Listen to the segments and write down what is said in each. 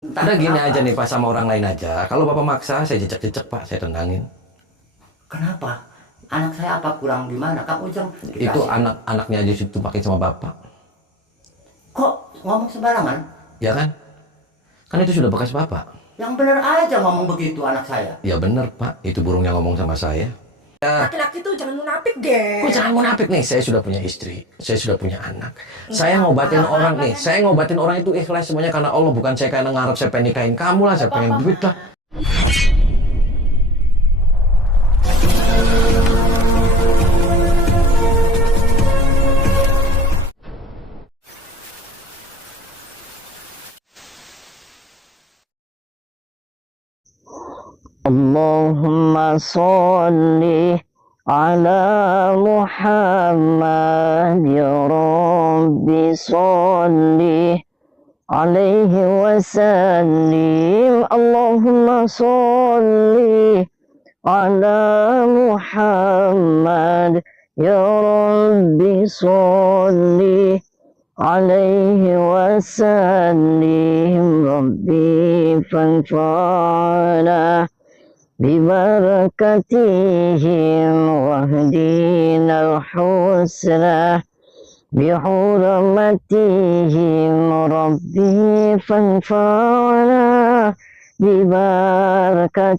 Udah gini aja nih Pak, sama orang lain aja. Kalau Bapak maksa, saya jejak-jejak Pak, saya tendangin. Kenapa? Anak saya apa kurang di mana? Kang Ujang dikasih. Itu anak-anaknya aja situ pakai sama Bapak. Kok ngomong sembarangan? Ya kan? Kan itu sudah bekas Bapak. Yang benar aja ngomong begitu anak saya. Ya bener Pak, itu burungnya ngomong sama saya. Laki-laki tuh jangan munafik deh. Kok jangan munafik nih, saya sudah punya istri, saya sudah punya anak. Saya ngobatin orang nih, saya ngobatin orang itu ikhlas semuanya karena Allah, bukan saya karena ngarep saya pengen nikahin kamu lah, saya pengen duit lah. Allahumma sholli ala Muhammad ya Rabbi sholli alaihi wasallim. Allahumma sholli ala Muhammad ya Rabbi sholli alaihi wasallim. Rabbi fanfa'na ببركتهم واهدنا الحسنى بحرمتهم ربي فانفعنا ببركتهم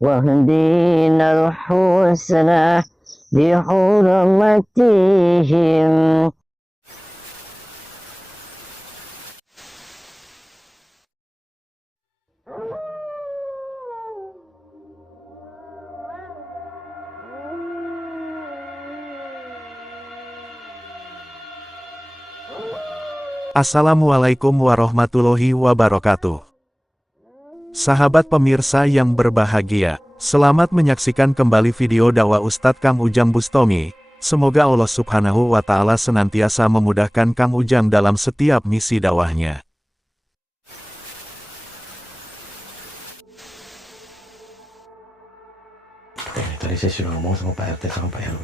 واهدنا الحسنى بحرمتهم. Assalamualaikum warahmatullahi wabarakatuh. Sahabat pemirsa yang berbahagia, selamat menyaksikan kembali video dakwah Ustadz Kang Ujang Bustomi. Semoga Allah Subhanahu wa Ta'ala senantiasa memudahkan Kang Ujang dalam setiap misi dakwahnya. Tadi saya sudah ngomong sama Pak RT sama Pak RW.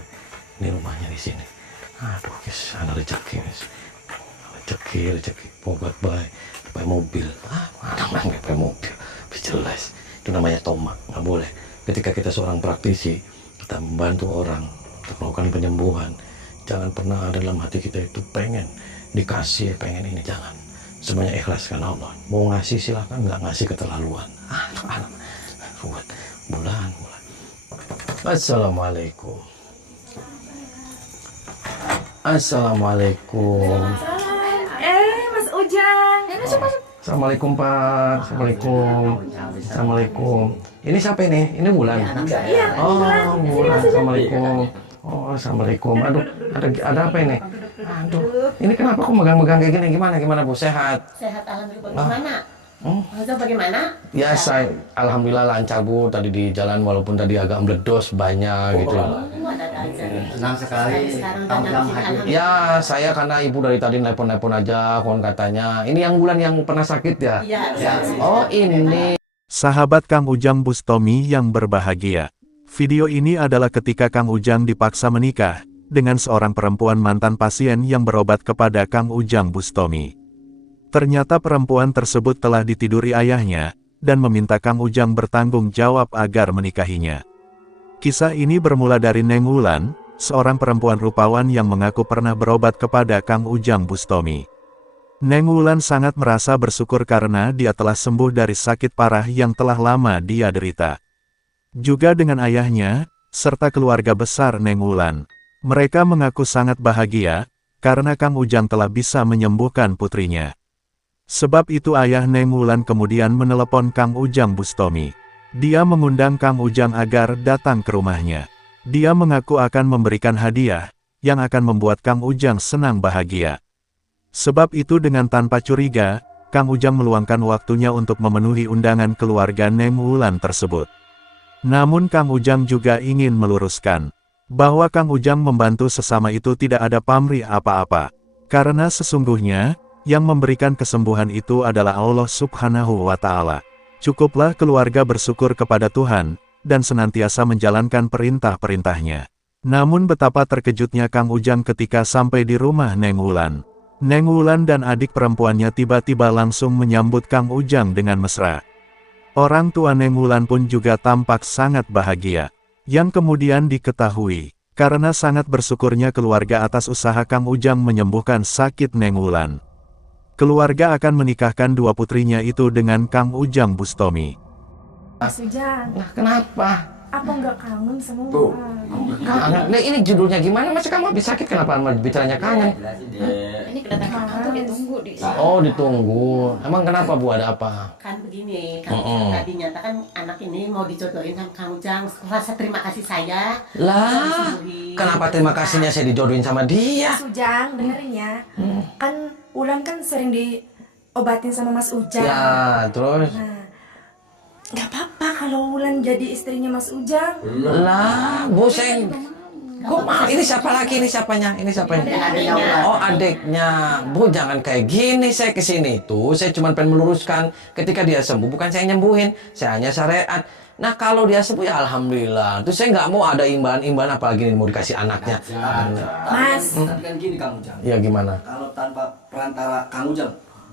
Ini rumahnya di sini. Aduh, guys, ada rezeki, guys. Rezeki, buat baik, mobil. Mana mobil? Jelas. Itu namanya tomak, nggak boleh. Ketika kita seorang praktisi, kita membantu orang untuk melakukan penyembuhan. Jangan pernah ada dalam hati kita itu pengen dikasih, pengen ini, jangan. Semuanya ikhlas karena Allah. Mau ngasih silahkan, nggak ngasih keterlaluan. Buat bulan. Assalamualaikum. Assalamualaikum. Mas Ujang. Masuk. Assalamualaikum Pak. Assalamualaikum. Ini siapa ini? Ini Wulan. Iya. Oh, Wulan. Assalamualaikum. Oh, assalamualaikum. Aduh, ada apa ini? Aduh, ini kenapa aku megang-megang kayak gini? Gimana Bu? Sehat? Sehat alhamdulillah. Bagaimana? Bagaimana? Ya, saya alhamdulillah lancar Bu. Tadi di jalan walaupun tadi agak meledos banyak gitu. Senang sekali Kang Ujang hadir. Ya, saya karena ibu dari tadi nelpon-nelpon aja, kon katanya. Ini yang Wulan yang pernah sakit ya? Iya. Oh, ini. Sahabat Kang Ujang Bustomi yang berbahagia. Video ini adalah ketika Kang Ujang dipaksa menikah dengan seorang perempuan mantan pasien yang berobat kepada Kang Ujang Bustomi. Ternyata perempuan tersebut telah ditiduri ayahnya dan meminta Kang Ujang bertanggung jawab agar menikahinya. Kisah ini bermula dari Neng Wulan, seorang perempuan rupawan yang mengaku pernah berobat kepada Kang Ujang Bustomi. Neng Wulan sangat merasa bersyukur karena dia telah sembuh dari sakit parah yang telah lama dia derita. Juga dengan ayahnya, serta keluarga besar Neng Wulan. Mereka mengaku sangat bahagia, karena Kang Ujang telah bisa menyembuhkan putrinya. Sebab itu ayah Neng Wulan kemudian menelepon Kang Ujang Bustomi. Dia mengundang Kang Ujang agar datang ke rumahnya. Dia mengaku akan memberikan hadiah, yang akan membuat Kang Ujang senang bahagia. Sebab itu dengan tanpa curiga, Kang Ujang meluangkan waktunya untuk memenuhi undangan keluarga Neng Wulan tersebut. Namun Kang Ujang juga ingin meluruskan, bahwa Kang Ujang membantu sesama itu tidak ada pamrih apa-apa. Karena sesungguhnya, yang memberikan kesembuhan itu adalah Allah Subhanahu wa Ta'ala. Cukuplah keluarga bersyukur kepada Tuhan, dan senantiasa menjalankan perintah-perintahnya. Namun betapa terkejutnya Kang Ujang ketika sampai di rumah Neng Wulan. Neng Wulan dan adik perempuannya tiba-tiba langsung menyambut Kang Ujang dengan mesra. Orang tua Neng Wulan pun juga tampak sangat bahagia. Yang kemudian diketahui, karena sangat bersyukurnya keluarga atas usaha Kang Ujang menyembuhkan sakit Neng Wulan. Keluarga akan menikahkan dua putrinya itu dengan Kang Ujang Bustomi. Mas Ujang, Nah, kenapa? apa nggak kangen sama Bu. Wulan? Kangen. Nah, ini judulnya gimana? Masa kamu habis sakit kenapa bicaranya kangen? Ini kedatangan kantor ditunggu di sini. Oh, ditunggu. Emang kenapa Bu, ada apa? Kan begini, Kang Ujang tadi nyatakan anak ini mau dijodohin sama Kang Ujang. Rasa terima kasih saya. Lah, kenapa terima kasihnya saya dijodohin sama dia? Mas Ujang, dengerin ya. Kan Wulan kan sering diobatin sama Mas Ujang. Ya, terus? Nah, nggak apa-apa kalau Wulan jadi istrinya Mas Ujang. Lah, Bu, saya... Kok ini siapa lagi? Ini siapanya? Ini siapanya? Oh, adiknya. Bu, jangan kayak gini. Saya kesini tuh, saya cuma pengen meluruskan. Ketika dia sembuh, bukan saya nyembuhin. Saya hanya syariat. Nah, kalau dia sembuh, ya alhamdulillah. Terus saya nggak mau ada imbalan-imbalan, apalagi mau dikasih anaknya. Mas, Tapi kan gini Kang Ujang, Ya gimana? kalau tanpa perantara Kang Ujang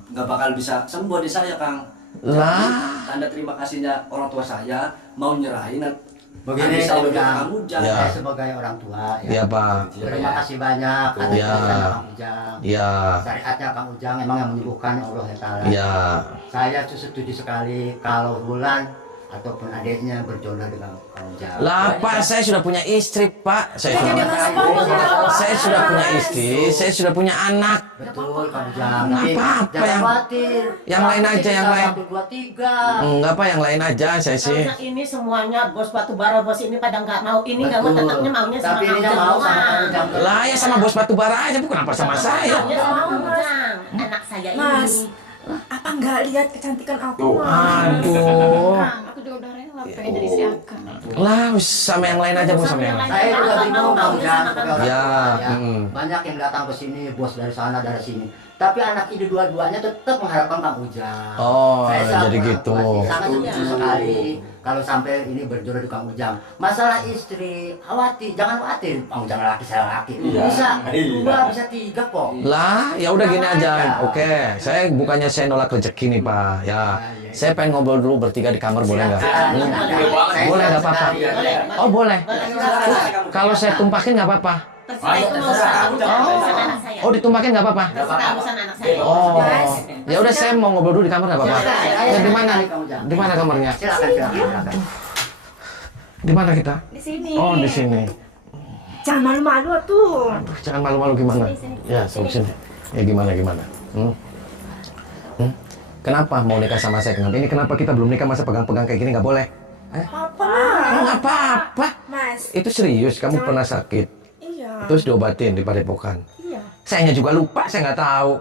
nggak bakal bisa sembuh di saya Kang. Lah. Tanda terima kasihnya orang tua saya mau nyerahin Begini bisa Kang udah Ujang, Kang Ujang. Ya. saya sebagai orang tua Ya, Pak. terima kasih banyak atas Ya. kebaikan Kang Ujang. Ya. Syariatnya Kang Ujang emang yang menyembuhkan Allah Ta'ala. Ya. Saya setuju sekali kalau Wulan ataupun adiknya berjodoh dengan Kang Ujang. Lah, Pak, saya sudah punya istri, Pak. Saya sudah punya istri, saya sudah punya anak. Betul Kang Ujang. Nggak Tapi apa-apa jangan yang- khawatir. yang lain aja, yang lain. 1, 2, 3. Enggak, Pak, yang lain aja saya sih. Karena ini semuanya bos batubara bos ini pada nggak mau. Ini nggak mau, tetapnya maunya sama Tapi Kang ininya Ujang mau sama doang. Kang Ujang. Lah, ya sama bos batubara aja, bukan apa sama saya. Maunya sama Kang Ujang. Anak saya Mas, ini. apa nggak lihat kecantikan aku, Mas? Aduh. Kang, aku juga udah rela pengen jadi istri Akang. Lah, sama yang lain aja, Bu, sama yang lain. Saya juga bingung Kang Ujang sebagai orang Ya, tua, mm. Banyak yang datang ke sini, bos dari sana dari sini. Tapi anak ini dua-duanya tetap mengharapkan Kang Ujang. Oh, Saya jadi sangat gitu. sangat setuju sekali kalau sampai ini berjodoh di Kang Ujang. Masalah istri, jangan khawatir. Kang Ujang laki, saya laki. Bisa dua, bisa tiga kok. Lah, ya udah gini aja. Oke, saya bukannya saya nolak rezeki nih, Pak. Ya, saya pengen ngobrol dulu bertiga di kamar, boleh nggak? Boleh, nggak apa-apa. Oh, boleh. Kalau saya tumpahin nggak apa-apa. Terserah itu mau sama Kang Ujang, urusan anak saya. Oh, ditumpahin nggak apa-apa. Terserah urusan anak saya. Oh, Mas. ya udah saya mau ngobrol dulu di kamar nggak apa-apa. Ya, di mana? Di mana kamarnya? Silakan. Di mana kita? Di sini. Oh, di sini. Jangan malu-malu tuh. Aduh, jangan malu-malu gimana? Ya, sini. Ya gimana? Kenapa mau nikah sama saya? Kenapa? Ini kenapa kita belum nikah masa pegang-pegang kayak gini nggak boleh? Apa? Oh, nggak apa-apa. Mas, Itu serius. Kamu pernah sakit, iya. terus diobatin di padepokan. Iya. Sayanya juga lupa, saya nggak tahu.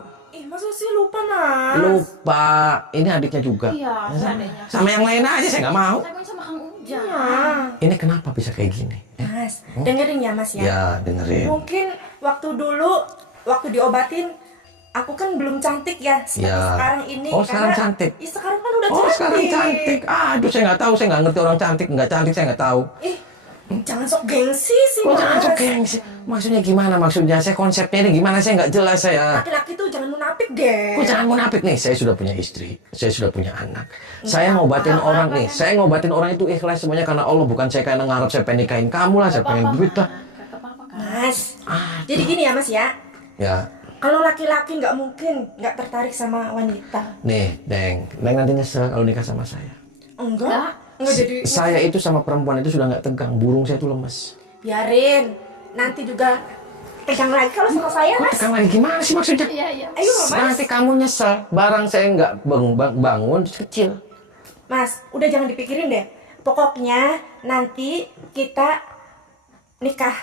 Masa sih lupa, Mas? Lupa. Ini adiknya juga. Iya, seadanya. Sama yang lain aja saya nggak mau. Saya pengen sama Kang Ujang. Iya. Ini kenapa bisa kayak gini? Mas, dengerin ya, Mas ya. Ya, dengerin. Mungkin waktu diobatin, aku kan belum cantik ya seperti Ya. sekarang ini. Oh, sekarang karena- cantik. Ih, sekarang kan udah Oh, cantik. sekarang cantik. Aduh, saya nggak tahu. Saya nggak ngerti orang cantik, nggak cantik. Saya nggak tahu. Jangan sok gengsi sih, Kok Mas. jangan sok gengsi? Maksudnya gimana? Maksudnya saya konsepnya ini gimana? Saya nggak jelas saya. Laki-laki tuh jangan munafik deh. Kok jangan munafik nih? Saya sudah punya istri, saya sudah punya anak. Saya ngobatin orang nih. Saya ngobatin orang itu ikhlas semuanya karena Allah, bukan saya kayak ngarep saya pengen nikahin kamu lah, saya pengen duit lah. Mas, jadi gini ya, Mas ya. Ya, Kalau laki-laki nggak mungkin nggak tertarik sama wanita. nih, Neng nanti nyesel kalau nikah sama saya. Enggak jadi. Saya itu sama perempuan itu sudah nggak tegang, burung saya itu lemes. Biarin. Nanti juga tegang lagi kalau sama saya, Kok Mas. tegang lagi? Gimana sih maksudnya? Iya, iya. Ayo, Mas. Nanti kamu nyesel, barang saya nggak bangun terus kecil. Mas, udah jangan dipikirin deh. Pokoknya nanti kita nikah.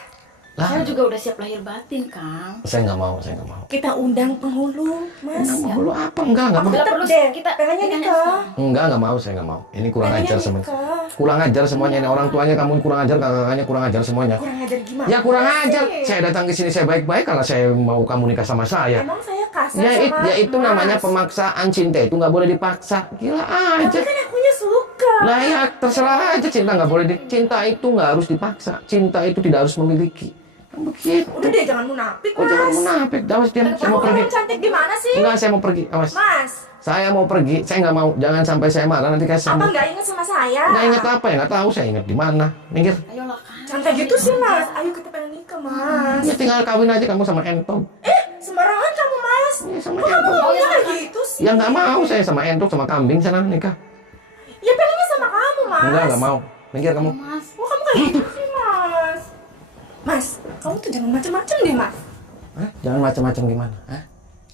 Saya juga udah siap lahir batin, Kang. Saya nggak mau. Kita undang penghulu, Mas. Mau lu apa? Enggak mau. Nggak Tetep perlu deh, kita pengennya nikah. Enggak mau, saya nggak mau. Ini kurang Pengennya ajar semuanya. nikah. Kurang ajar semuanya. Ini orang tuanya kamu kurang ajar, kakaknya kurang ajar semuanya. Kurang ajar gimana? Ya kurang ajar. sih? Saya datang ke sini saya baik-baik karena saya mau kamu nikah sama saya. Emang saya kasar Ya, sama ya itu Mas. namanya pemaksaan cinta, itu nggak boleh dipaksa. Gila Tapi aja. kan akunya suka. Lah ya terserah aja, cinta nggak boleh cinta itu nggak harus dipaksa. Cinta itu tidak harus memiliki. Kan begitu. Udah deh, jangan munafik, Kok jangan Mas. munafik? Awas diam, saya mau Kamu pergi. orang cantik gimana sih? Enggak, saya mau pergi. Awas. Mas, Saya mau pergi. Saya nggak mau. Jangan sampai saya marah nanti kasih. Abang nggak ingat sama saya? Nggak ingat apa ya? Nggak tahu saya ingat di mana. Minggir. Ayolah Kang. Cantik gitu sih, Mas. Ayo kita pengen nikah, Mas. Ya tinggal kawin aja kamu sama Entok. Sembarangan kamu, Mas. Ya sama Kok kamu Entok. maunya kayak gitu sih? Ya nggak mau saya sama Entok sama kambing sana nikah. Ya pengennya sama kamu, Mas. Nggak mau. Minggir kamu. Mas. Oh, kamu kayak gitu sih, Mas. Mas, kamu tuh jangan macem-macem deh, Mas. Hah? Jangan macam-macam gimana? Hah?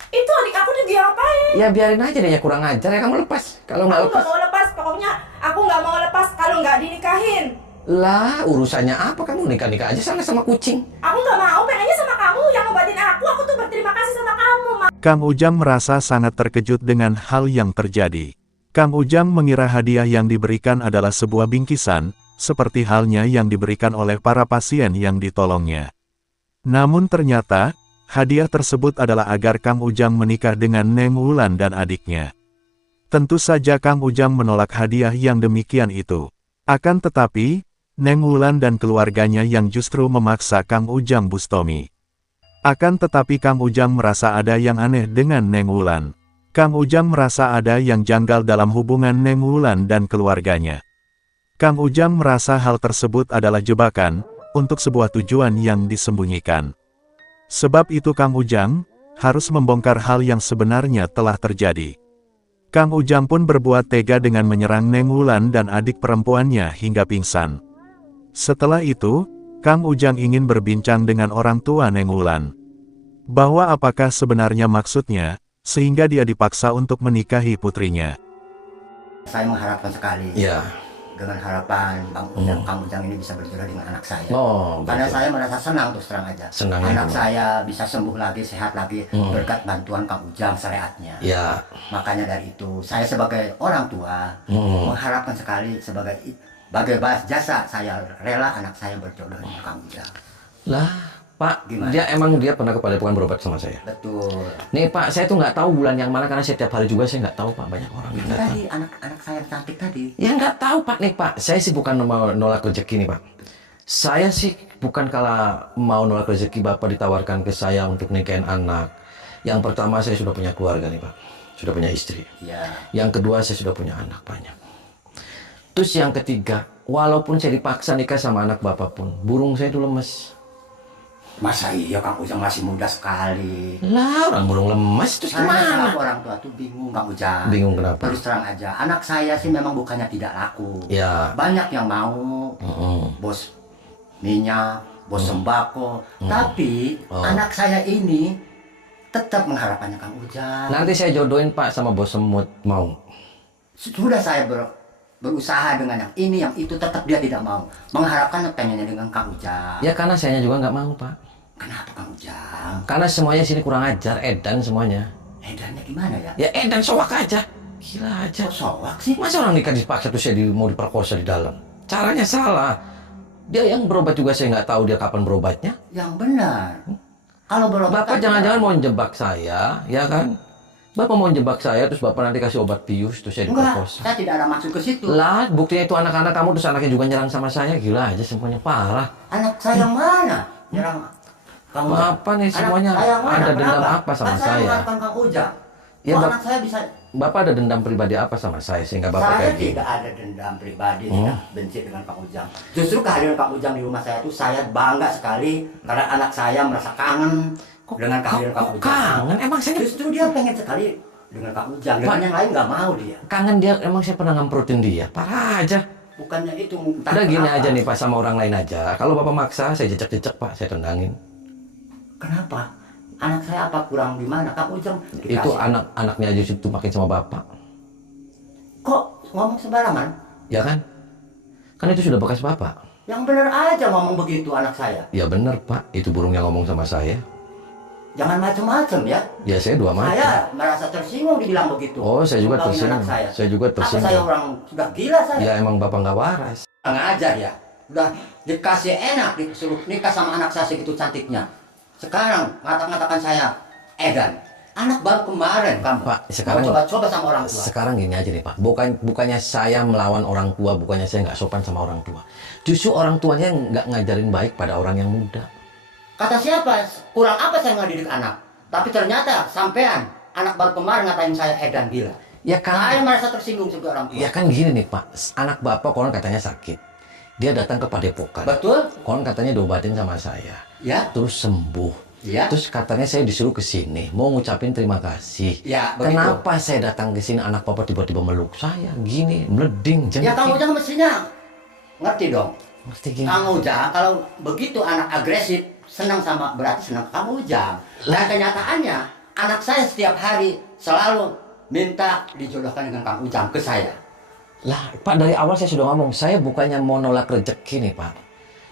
Itu adik aku udah diapain? Ya biarin aja deh ya kurang ajar ya kamu lepas. Kalau nggak Aku lepas. nggak mau lepas, pokoknya aku nggak mau lepas kalau nggak dinikahin. Lah urusannya apa kamu nikah-nikah aja sana sama kucing. Aku nggak mau, pengennya sama kamu yang ngobatin aku tuh berterima kasih sama kamu, Mas. Kang Ujang merasa sangat terkejut dengan hal yang terjadi. Kang Ujang mengira hadiah yang diberikan adalah sebuah bingkisan, seperti halnya yang diberikan oleh para pasien yang ditolongnya. Namun ternyata, hadiah tersebut adalah agar Kang Ujang menikah dengan Neng Wulan dan adiknya. Tentu saja Kang Ujang menolak hadiah yang demikian itu. Akan tetapi, Neng Wulan dan keluarganya yang justru memaksa Kang Ujang Bustomi. Akan tetapi Kang Ujang merasa ada yang aneh dengan Neng Wulan. Kang Ujang merasa ada yang janggal dalam hubungan Neng Wulan dan keluarganya. Kang Ujang merasa hal tersebut adalah jebakan, untuk sebuah tujuan yang disembunyikan. Sebab itu Kang Ujang, harus membongkar hal yang sebenarnya telah terjadi. Kang Ujang pun berbuat tega dengan menyerang Neng Wulan dan adik perempuannya hingga pingsan. Setelah itu, Kang Ujang ingin berbincang dengan orang tua Neng Wulan. Bahwa apakah sebenarnya maksudnya, sehingga dia dipaksa untuk menikahi putrinya. Saya mengharapkan sekali. Ya. Dengan harapan Kang Ujang ini bisa berjodoh dengan anak saya. Oh, Karena betul. saya merasa senang terus terang aja. Senangnya Anak gimana? saya bisa sembuh lagi, sehat lagi berkat bantuan Kang Ujang syariatnya. Ya. Makanya dari itu saya sebagai orang tua mengharapkan sekali sebagai balas jasa saya rela anak saya berjodoh dengan Kang Ujang. Lah, Pak, Gimana? dia pernah ke Padepokan berobat sama saya. Betul. Nih Pak, saya tuh nggak tahu bulan yang mana karena setiap hari juga saya nggak tahu Pak, banyak orang yang Itu datang. tadi anak-anak saya yang cantik tadi. Ya nggak tahu Pak nih Pak, saya sih bukan mau nolak rezeki nih Pak. Saya sih bukan kalau mau nolak rezeki Bapak ditawarkan ke saya untuk nikahin anak. Yang pertama saya sudah punya keluarga nih Pak, sudah punya istri. Ya. Yang kedua saya sudah punya anak banyak. Terus yang ketiga, walaupun saya dipaksa nikah sama anak Bapak pun, burung saya itu lemes. Masa iya Kang Ujang masih muda sekali. Lah orang burung lemes terus Karena gimana? orang tua tuh bingung Kang Ujang. Bingung kenapa? Terus terang aja, anak saya sih memang bukannya tidak laku. Ya. Banyak yang mau bos minyak, bos sembako. Tapi anak saya ini tetap mengharapkannya Kang Ujang. Nanti saya jodohin Pak sama bos semut, mau? Sudah saya berusaha dengan yang ini, yang itu, tetap dia tidak mau. Mengharapkan pengennya dengan Kang Ujang. Ya karena saya juga nggak mau Pak. Kenapa Kang Ujang? Karena semuanya sini kurang ajar, edan semuanya. Edannya gimana ya? Ya edan soak aja. Gila aja. Kok soak sih? Masa orang nikah dipaksa terus saya mau diperkosa di dalam? Caranya salah. Dia yang berobat juga saya nggak tahu dia kapan berobatnya. Yang benar. Kalau berobat Bapak jangan-jangan mau jebak saya, ya kan? Bapak mau jebak saya terus Bapak nanti kasih obat bius terus saya Enggak, diperkosa. saya tidak ada maksud ke situ. Lah, buktinya itu anak-anak kamu terus anaknya juga nyerang sama saya. Gila aja semuanya parah. Anak saya yang mana? Nyerang Kang Ujang. Apa nih Anak semuanya? saya yang mana? Ada dendam Kenapa? apa sama Kan saya? mengharapkan Kang Ujang. Ya, Kok Bap- anak saya bisa. Bapak ada dendam pribadi apa sama saya sehingga Bapak Saya kayak gini? tidak ada dendam pribadi, tidak benci dengan Kang Ujang. Justru kehadiran Kang Ujang di rumah saya itu saya bangga sekali karena anak saya merasa kangen dengan kehadiran Kang Ujang. Kangen? Emang saya Justru dia pengen sekali dengan Kang Ujang. Dengan yang lain nggak mau dia. kangen dia, emang saya pernah ngemprotin dia? Parah aja. Bukannya itu. entah Udah gini kenapa. aja nih Pak sama orang lain aja. Kalau Bapak maksa, saya jejak-jejak Pak, saya tendangin. Kenapa? Anak saya apa kurang di mana? Kang Ujang Itu dikasih. anak-anaknya aja itu makin sama Bapak. Kok ngomong sembarangan? Ya kan? Kan itu sudah bekas Bapak. Yang benar aja ngomong begitu anak saya. Ya bener Pak, itu burung yang ngomong sama saya. Jangan macam-macam ya. Ya saya dua mata. Saya merasa tersinggung dibilang begitu. Oh, saya juga Ngomongin tersinggung. anak saya. Saya juga Apa tersinggung. saya orang sudah gila saya? Ya emang Bapak nggak waras. Ngajar ya. Udah dikasih enak disuruh nikah sama anak saya segitu cantiknya. Sekarang ngata-ngatakan saya edan. Anak baru kemarin kamu. Pak, sekarang- mau coba-coba sama orang tua. Sekarang gini aja nih Pak, bukannya saya melawan orang tua, bukannya saya nggak sopan sama orang tua. Justru orang tuanya nggak ngajarin baik pada orang yang muda. Kata siapa? Kurang apa saya ngedidik anak? Tapi ternyata sampean anak baru kemarin ngatain saya edan gila. Ya kan, Saya merasa tersinggung sebagai orang tua. ya kan gini nih Pak, anak bapak konon katanya sakit. Dia datang ke padepokan. Betul? Konon katanya diobatin sama saya. Ya. Terus sembuh. Ya. Terus katanya saya disuruh ke sini, mau ngucapin terima kasih. Ya, begitu. Kenapa saya datang ke sini anak papa tiba-tiba meluk saya gini, meleding, Ya Kang jengking. Ujang mestinya ngerti dong. Ngerti gini. Kang Ujang kalau begitu anak agresif senang sama berarti senang Kang Ujang. Dan kenyataannya anak saya setiap hari selalu minta dijodohkan dengan Kang Ujang ke saya. Lah, Pak, dari awal saya sudah ngomong, saya bukannya mau nolak rezeki nih, Pak.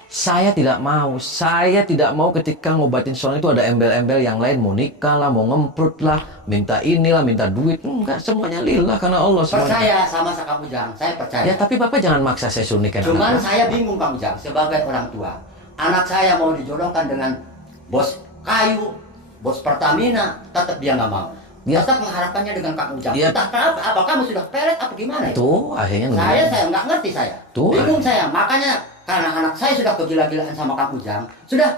Saya tidak mau ketika ngobatin seorang itu ada embel-embel yang lain, mau nikah lah, mau ngemprut lah, minta inilah, minta duit. Enggak, semuanya lillah karena Allah. Semuanya. Percaya sama Kang Ujang, saya percaya. Ya, tapi Bapak jangan maksa saya suruh nikah. Cuman saya bingung Kang Ujang sebagai orang tua. Anak saya mau dijodohkan dengan bos kayu, bos Pertamina, tetap dia nggak mau. Ya. Tetap mengharapkannya dengan Kang Ujang. Ya. Entah kenapa, apa kamu sudah pelet apa gimana? Ya? Tuh, akhirnya Saya nggak ngerti saya. Tuh. Bingung saya. Makanya karena anak saya sudah kegila-gilaan sama Kang Ujang, sudah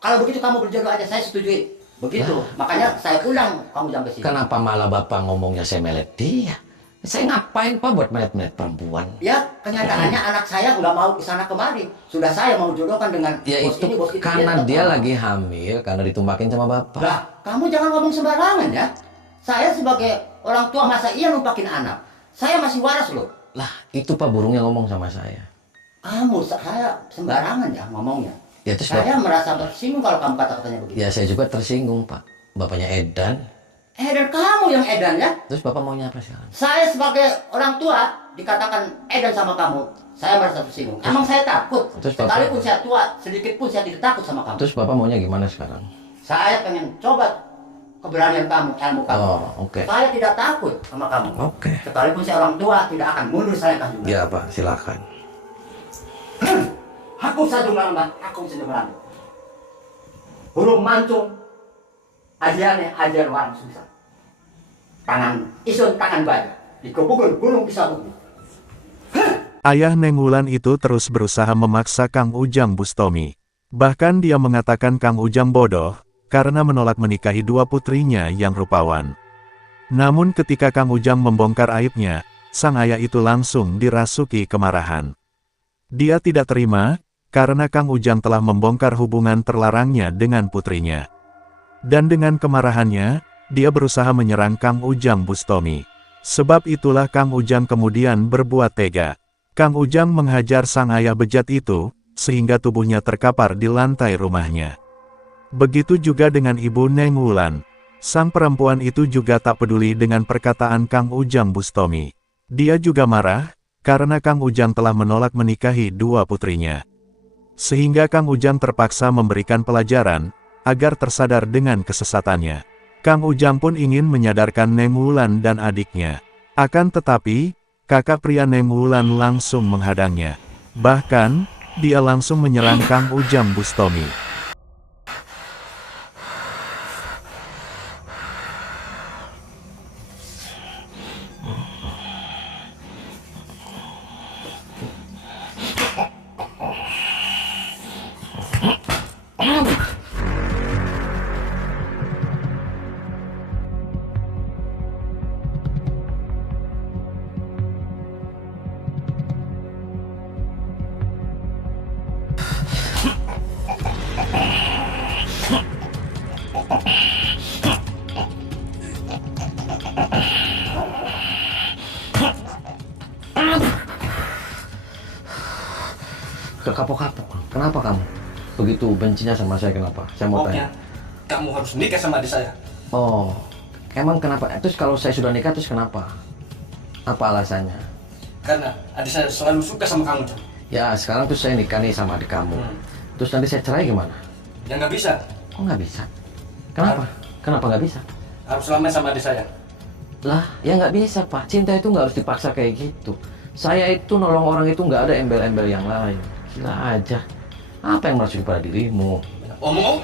kalau begitu kamu berjodoh aja saya setujui. Begitu. Makanya saya ulang Kang Ujang ke sini. Kenapa malah Bapak ngomongnya saya melet dia? Saya ngapain Pak buat melet-melet perempuan? Ya, kenyataannya anak saya nggak mau ke sana kemari. Sudah saya mau jodohkan dengan Ya bos itu ini, bos itu. karena tetap dia mau. lagi hamil, karena ditumbakin sama Bapak. Lah, kamu jangan ngomong sembarangan ya. Saya sebagai orang tua masa iya numpakin anak. Saya masih waras loh. Lah, itu Pak burung yang ngomong sama saya. Saya sembarangan ya ngomongnya. Ya, terus Saya merasa tersinggung kalau kamu kata-katanya begitu. Ya, saya juga tersinggung, Pak. Bapaknya Edan. Dan kamu yang edan ya. Terus Bapak maunya apa sekarang? Saya sebagai orang tua dikatakan edan sama kamu. Saya merasa tersinggung. Emang saya takut. Terus Bapak- Sekalipun saya tua, sedikit pun saya tidak takut sama kamu. Terus Bapak maunya gimana sekarang? Saya pengen coba keberanian kamu, ilmu kamu. Oh, oke. Saya tidak takut sama kamu. Oke. Sekalipun saya orang tua, tidak akan mundur saya kan juga. Ya, Pak, silakan. Aku saja mbak, aku saja berani. Burung mancung, ajarnya ajar orang susah. Tangan isun, tangan baja, dikepukul gunung bisa bukti. Ayah Neng Wulan itu terus berusaha memaksa Kang Ujang Bustomi. Bahkan dia mengatakan Kang Ujang bodoh, karena menolak menikahi dua putrinya yang rupawan. Namun ketika Kang Ujang membongkar aibnya, sang ayah itu langsung dirasuki kemarahan. Dia tidak terima, karena Kang Ujang telah membongkar hubungan terlarangnya dengan putrinya. Dan dengan kemarahannya, dia berusaha menyerang Kang Ujang Bustomi. Sebab itulah Kang Ujang kemudian berbuat tega. Kang Ujang menghajar sang ayah bejat itu, sehingga tubuhnya terkapar di lantai rumahnya. Begitu juga dengan ibu Neng Wulan. Sang perempuan itu juga tak peduli dengan perkataan Kang Ujang Bustomi. Dia juga marah, karena Kang Ujang telah menolak menikahi dua putrinya. Sehingga Kang Ujang terpaksa memberikan pelajaran, agar tersadar dengan kesesatannya. Kang Ujang pun ingin menyadarkan Neng Wulan dan adiknya. Akan tetapi, kakak pria Neng Wulan langsung menghadangnya. Bahkan, dia langsung menyerang Kang Ujang Bustomi. Kekapok-kapok. Kenapa kamu? Begitu bencinya sama saya, kenapa? Saya mau Pokoknya tanya. kamu harus nikah sama adik saya. Oh, emang kenapa? Terus kalau saya sudah nikah, terus kenapa? Apa alasannya? Karena adik saya selalu suka sama kamu, Jang. Ya, sekarang tuh saya nikah nih sama adik kamu. Terus nanti saya cerai gimana? Ya nggak bisa. Kok nggak bisa? Kenapa? Kenapa nggak bisa? Harus lama sama adik saya. Lah, ya nggak bisa, Pak. Cinta itu nggak harus dipaksa kayak gitu. Saya itu nolong orang itu nggak ada embel-embel yang lain. Gila aja. Apa yang merasuki pada dirimu? Omong.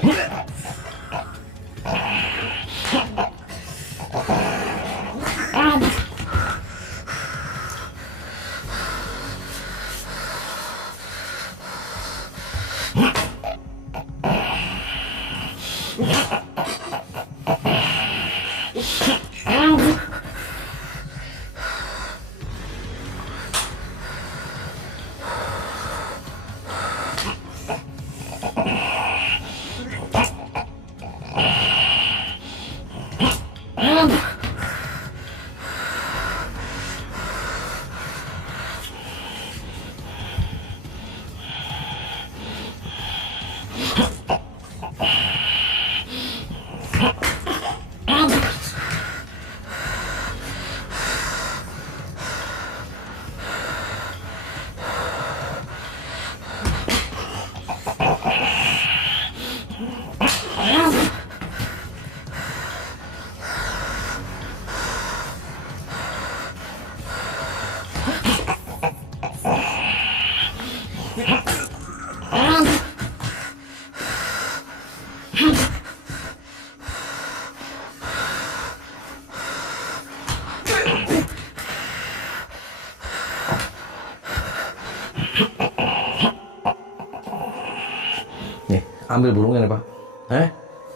Nih, ambil burungnya nih Pak.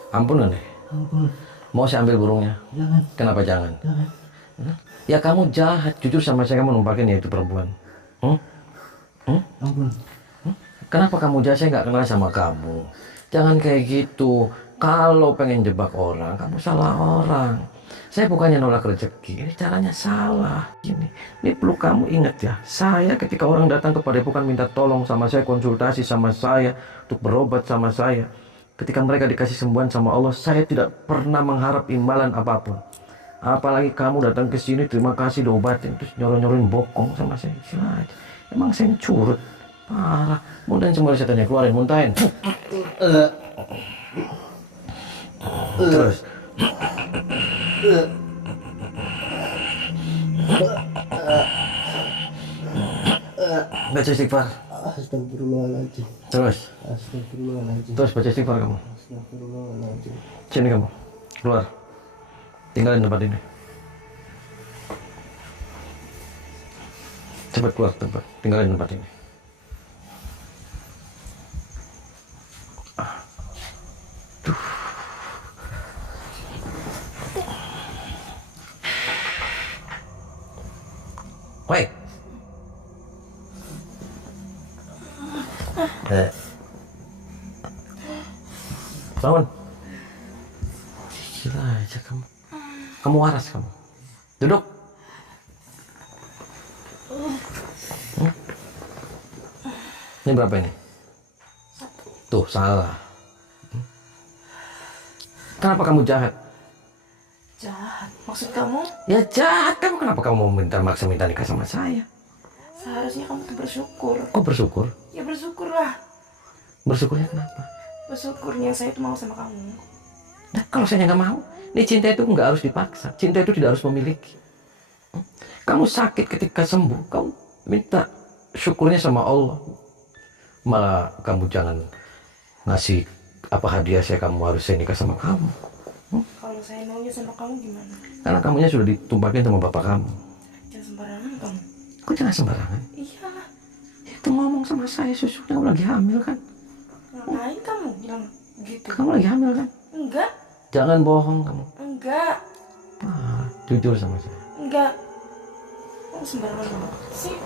Ampunan deh. Ampun. Mau saya ambil burungnya? Jangan. Kenapa jangan? Jangan. Ya kamu jahat, jujur sama saya kamu numpakin ya itu perempuan. Ampun. Kenapa kamu jahat? Saya nggak kenal sama kamu. Jangan kayak gitu. Kalau pengen jebak orang, kamu salah orang. Saya bukannya nolak rezeki, ini caranya salah. Ini perlu kamu ingat ya. Saya ketika orang datang kepada bukan minta tolong sama saya, konsultasi sama saya, untuk berobat sama saya. Ketika mereka dikasih sembuhan sama Allah, saya tidak pernah mengharap imbalan apapun. Apalagi kamu datang ke sini, terima kasih diobatin, terus nyuruh-nyuruhin bokong sama saya. Gila aja. Emang saya curut. Parah. Muntahin semua setannya, keluarin, muntahin. Terus. Baca istighfar. Astagfirullahaladzim. Terus. Astagfirullahaladzim. Terus baca istighfar kamu. Astagfirullahaladzim. Sini kamu. Keluar. Tinggalin tempat ini. Cepat keluar tempat. Tinggalin tempat ini. Woi. Bangun. Gila aja kamu. Kamu waras kamu. Duduk. Ini berapa ini? Tuh, salah. Kenapa kamu jahat? Jahat? Maksud kamu? Ya jahat kamu. Kenapa kamu mau maksa minta nikah sama saya? Seharusnya kamu tuh bersyukur. Kok bersyukur? Ya bersyukurlah. Bersyukurnya kenapa? Bersyukurnya saya tuh mau sama kamu. Nah, kalau saya nggak mau, ini cinta itu nggak harus dipaksa. Cinta itu tidak harus memiliki. Kamu sakit ketika sembuh, kamu minta syukurnya sama Allah. Malah kamu jangan ngasih apa hadiah saya, kamu harus saya nikah sama kamu. Kalau saya maunya sama kamu gimana? Karena kamunya sudah ditumpakin sama bapak kamu. Jangan sembarangan kamu. Kok jangan sembarangan? Iya. Itu ngomong sama saya, susunya kamu lagi hamil kan? Ngapain kamu bilang gitu? Kamu lagi hamil kan? Enggak. Jangan bohong kamu. Enggak. Jujur sama saya. Enggak. Kamu sembarangan banget sih.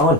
Bangun.